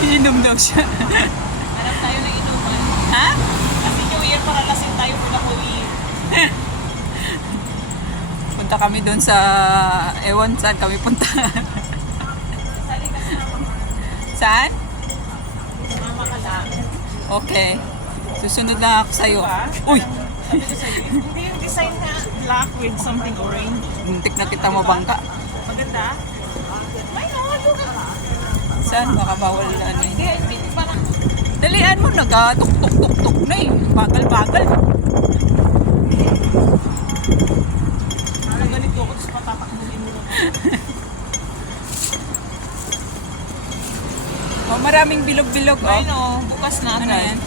Inom daw siya. Hanap tayo ng inuman. Ha? Kasi New Year, para lasing tayo for the whole year. Punta kami doon sa... Ewan saan kami punta. Sali kasi naman. Saan? Mama ka lang. Okay. Susunod na ako sa'yo. Diba? Uy! Sabi ko sa'yo, hindi yung design na black with something orange. Muntik na kita mabangka. Maganda. May nakalo ka. Saan? Baka bawal na ano eh. Hindi, I mean, parang Dalian mo, nag-tuk-tuk-tuk na eh. Bagal-bagal. parang ganito ako, tapos patatakbuhin mo lang. Oh, maraming bilog-bilog oh. Ay no, bukas na. Ano yan?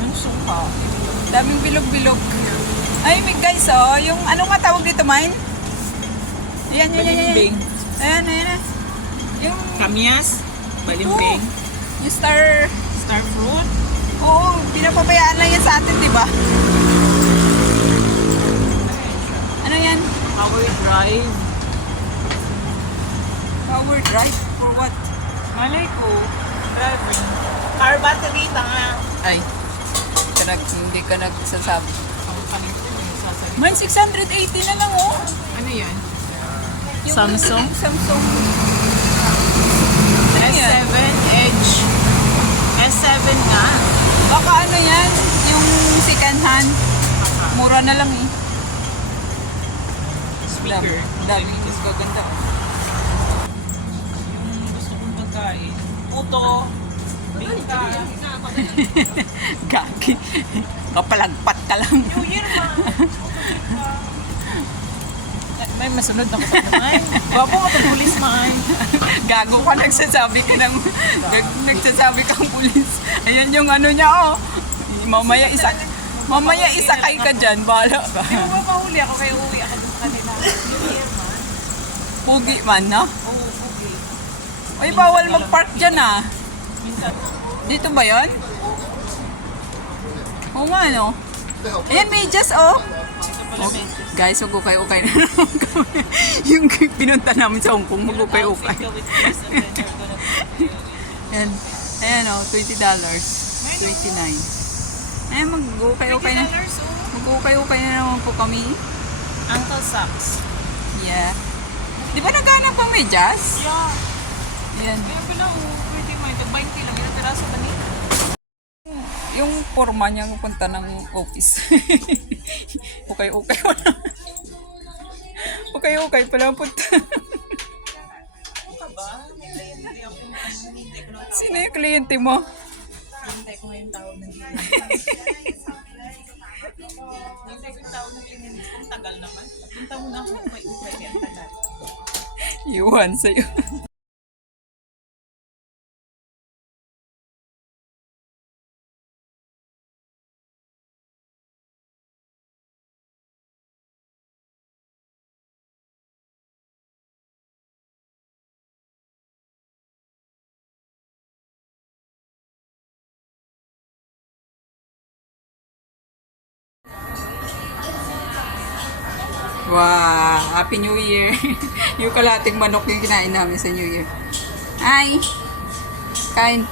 Yung suka. Daming bilog-bilog. Ay, may guys, oh. Yung, ano nga tawag dito, mine? Yan. Balimbing. Ayan. Yung, Kamyas. Balimbing. yung star, Star fruit. oo, pinapabayaan lang yan sa atin, di ba? Ano yan? Power drive. Power drive? For what? Malay ko. Driving. Car battery, tanga. Ay, hindi ka nagsasabi. Ang panito yung sasabi. Mine, 680 na lang, oh. Ano yan? Yung Samsung? Samsung. S7 Edge. S7 nga. Baka ano yan, yung second hand. Mura na lang eh. Speaker. Dami. Mas gaganda. Yung gusto kong pagkain. Puto. Bingka. Gagi. Kapalagpat ka lang. New Year ma. May masunod na ko sa naman. Bago ka pa pulis man. Gago ka, nagsasabi kang pulis. Ayan yung ano niya, oh. Mamaya isakay ka dyan, bahala ka. Di mo ba mahuli ako kaya uwi ako doon sa kanila? New Year man. Pugi man, no? Oo, okay. Ay, bawal mag-park dyan, ah. Minsan. Dito ba yun? Oo nga, no? Ayan, medyas, oh. Ito pala medyo. Guys, mag-ukay-ukay na naman kami. Yung pinunta namin sa Hong Kong, mag-ukay-ukay. Outfit ka with this and then you're gonna Ayan, ayan, oh, $20. 29. Ayan, mag-ukay-ukay na. $20 oh. Mag-ukay-ukay na naman po kami. Ankle socks. Yeah. Di ba naghanap pa medyas? Yeah. Ayan. Kaya pala oh, pwede mo. Ito 20 lang. Ilang tiraso ba niya? Yung forma niya pupunta ng office. Ukay-ukay wala. Ukay-ukay pala punta. Ano ka ba? Hindi ako hinihintay ko na. Sino yung kliyente mo? Hintay ko ngayong tawag ng Hintay ko yung tawag ng clinic. Kung tagal naman. Punta mo na ako. Ukay-ukay. Kaya ang tagal. Iwan sa'yo. Wow! Happy New Year! Yung kalating manok yung kinain namin sa New Year. Hi! Kain!